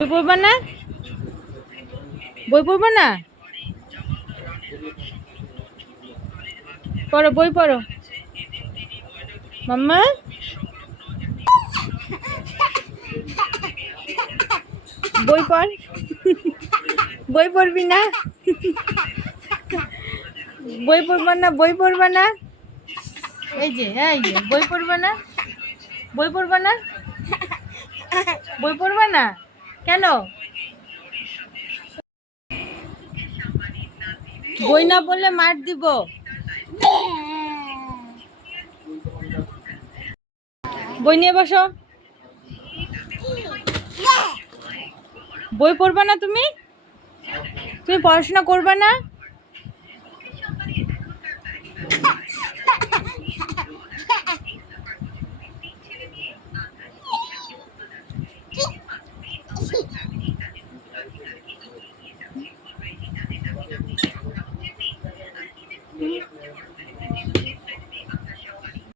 বই পড়বা না? বই পড়বা না? পড়ো, বই পড়ো। মাম্মা, বই পড়। বই পড়বি না? বই পড়বা না? বই পড়বা না? এই যে বই পড়বা না? বই পড়বা না? বই পড়বা না কেন? বই না পড়লে মার দিব। বই নিয়ে বসো। বই পড়বা না তুমি? তুমি পড়াশোনা করবা না?